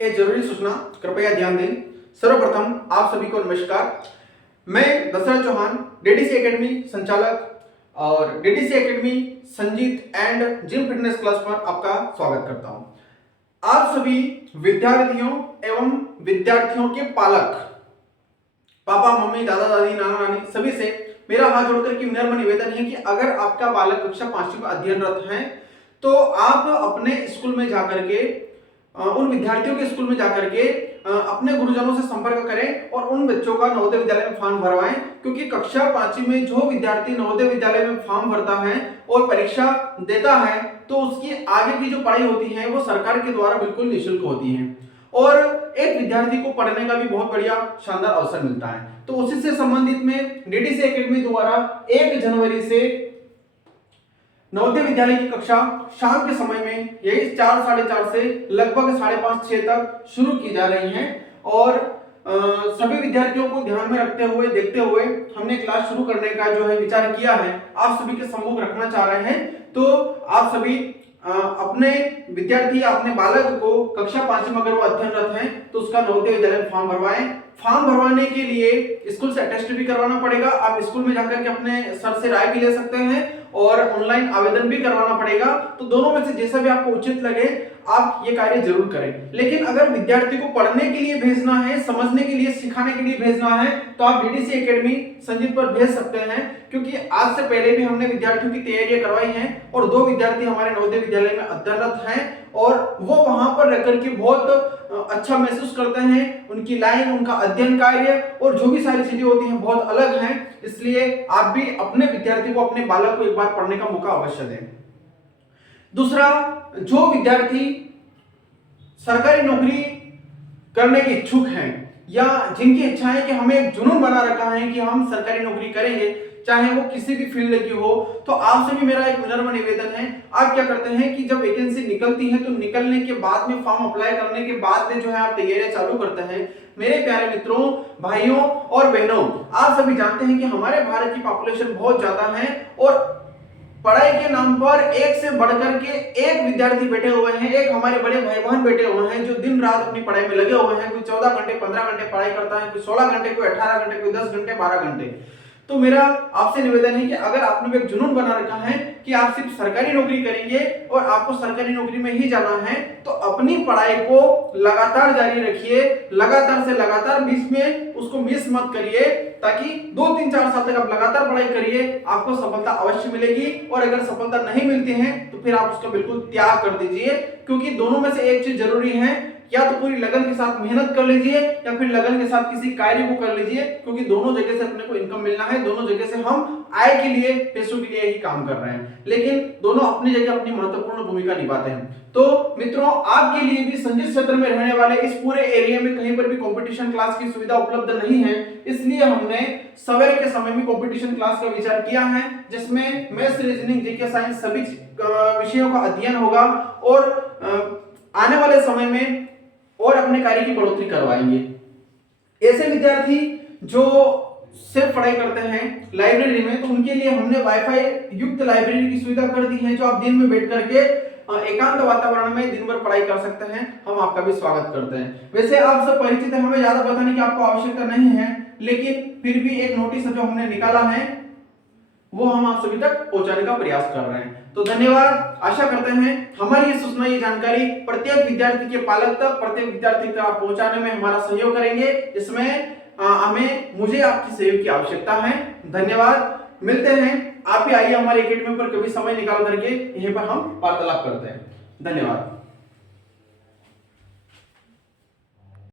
एक जरूरी सूचना कृपया ध्यान दें। सर्वप्रथम आप सभी को नमस्कार। मैं दशरथ चौहान, डीडीसी एकेडमी संचालक और DDC academy Sanjeet and gym fitness class पर आपका स्वागत करता हूं। आप सभी विद्यार्थियों एवं विद्यार्थियों के पालक, पापा मम्मी दादा दादी नाना नानी सभी से मेरा हाथ जोड़कर के विनम्र निवेदन है कि अगर आपका बालक कक्षा 5वीं में अध्ययनरत है तो आप अपने स्कूल में जाकर के उन विद्यार्थियों के स्कूल में जाकर के अपने गुरुजनों से संपर्क करें और उन बच्चों का नवोदय विद्यालय में फॉर्म भरवाएं, क्योंकि कक्षा 5वीं में जो विद्यार्थी नवोदय विद्यालय में फॉर्म भरता है और परीक्षा देता है तो उसकी आगे की जो पढ़ाई होती है वो सरकार के द्वारा बिल्कुल निःशुल्क होती है और एक विद्यार्थी को पढ़ने का भी बहुत बढ़िया शानदार अवसर मिलता है। तो उसी से संबंधित में डीडीसी एकेडमी द्वारा 1 जनवरी से नवोदय विद्यालय की कक्षा शाम के समय में यही 4 साढ़े 4 से लगभग 5:30-6 तक शुरू की जा रही है और सभी विद्यार्थियों को ध्यान में रखते हुए देखते हुए हमने क्लास शुरू करने का जो है विचार किया है, आप सभी के सम्मुख रखना चाह रहे हैं। तो आप सभी अपने विद्यार्थी अपने बालक को कक्षा 5 में अगर वो अध्ययनरत है तो उसका नवोदय विद्यालय में फॉर्म भरवाएं। फॉर्म भरवाने के लिए स्कूल से अटेस्ट भी करवाना पड़ेगा। आप स्कूल में जाकर के अपने सर से राय भी ले सकते हैं और ऑनलाइन आवेदन भी करवाना पड़ेगा। तो दोनों में से जैसा भी आपको उचित लगे आप ये कार्य जरूर करें। लेकिन अगर विद्यार्थी को पढ़ने के लिए भेजना है, समझने के लिए, सिखाने के लिए भेजना है तो आप डीडीसी एकेडमी संजीत पर भेज सकते हैं, क्योंकि आज से पहले भी हमने विद्यार्थियों की तैयारियां करवाई हैं और 2 विद्यार्थी हमारे नवोदय विद्यालय में अध्ययनरत हैं और वो वहां पर रहकर के बहुत अच्छा महसूस करते हैं। उनकी लाइन, उनका अध्ययन कार्य और जो भी सारी चीजें होती हैं बहुत अलग हैं। इसलिए आप भी अपने विद्यार्थी को, अपने बालक को एक बार पढ़ने का मौका अवश्य दें। दूसरा, जो विद्यार्थी सरकारी नौकरी करने के इच्छुक हैं या जिनकी इच्छा है कि हमें एक जुनून बना रखा है कि हम सरकारी नौकरी करेंगे, चाहे वो किसी भी फील्ड की हो, तो आपसे भी मेरा एक विनम्र निवेदन है। आप क्या करते हैं कि जब वैकेंसी निकलती है तो निकलने के बाद में फॉर्म अप्लाई करने के बाद में जो है आप तैयारियां चालू करते हैं। मेरे प्यारे मित्रों, भाइयों और बहनों, आप सभी जानते हैं कि हमारे भारत की पॉपुलेशन बहुत ज्यादा है और पढ़ाई के नाम पर एक से बढ़कर के एक विद्यार्थी बैठे हुए हैं। एक हमारे बड़े भाई बहन बैठे हुए हैं जो दिन रात अपनी पढ़ाई में लगे हुए हैं। कोई 14 घंटे 15 घंटे पढ़ाई करता है, कोई 16 घंटे, कोई 18 घंटे, कोई 10 घंटे, 12 घंटे। तो मेरा आपसे निवेदन है कि अगर आपने एक जुनून बना रखा है कि आप सिर्फ सरकारी नौकरी करेंगे और आपको सरकारी नौकरी में ही जाना है, तो अपनी पढ़ाई को लगातार जारी रखिए, लगातार से लगातार, बीच में उसको मिस मत करिए, ताकि 2-3-4 साल तक आप लगातार पढ़ाई करिए, आपको सफलता अवश्य मिलेगी। और अगर सफलता नहीं मिलती है तो फिर आप उसका बिल्कुल त्याग कर दीजिए, क्योंकि दोनों में से एक चीज जरूरी है, या तो पूरी लगन के साथ मेहनत कर लीजिए या फिर लगन के साथ किसी कार्य को कर लीजिए, क्योंकि दोनों जगह से अपने को इनकम मिलना है। दोनों जगह से हम आय के लिए, पैसों के लिए ही काम कर रहे हैं, लेकिन दोनों अपनी जगह अपनी महत्वपूर्ण भूमिका निभाते हैं। तो मित्रों, आपके लिए भी संजीत क्षेत्र में रहने वाले इस पूरे एरिया में कहीं पर भी कंपटीशन क्लास की सुविधा उपलब्ध नहीं है, इसलिए हमने सवेरे के समय में कंपटीशन क्लास का विचार किया है, जिसमें मैथ्स, रीजनिंग, जीके, साइंस सभी विषयों का अध्ययन होगा और आने वाले समय में और अपने कार्य की बढ़ोतरी करवाएंगे। ऐसे विद्यार्थी जो सिर्फ पढ़ाई करते हैं लाइब्रेरी में, तो उनके लिए हमने वाईफाई युक्त लाइब्रेरी की सुविधा कर दी है, जो आप दिन में बैठ करके एकांत वातावरण में दिन भर पढ़ाई कर सकते हैं। हम आपका भी स्वागत करते हैं। वैसे आप सब परिचित हैं, हमें ज्यादा बताने की आपको आवश्यकता नहीं है, लेकिन फिर भी एक नोटिस जो हमने निकाला है वो हम आप सभी तक पहुंचाने का प्रयास कर रहे हैं। तो धन्यवाद। आशा करते हैं हमारी ये सूचना, ये जानकारी प्रत्येक विद्यार्थी के पालक तक, प्रत्येक विद्यार्थी तक पहुंचाने में हमारा सहयोग करेंगे। इसमें मुझे आपकी सहयोग की आवश्यकता है। धन्यवाद। मिलते हैं, आप भी आइए हमारे एकेडमी पर कभी समय निकाल करके, यहीं पर हम वार्तालाप करते हैं। धन्यवाद।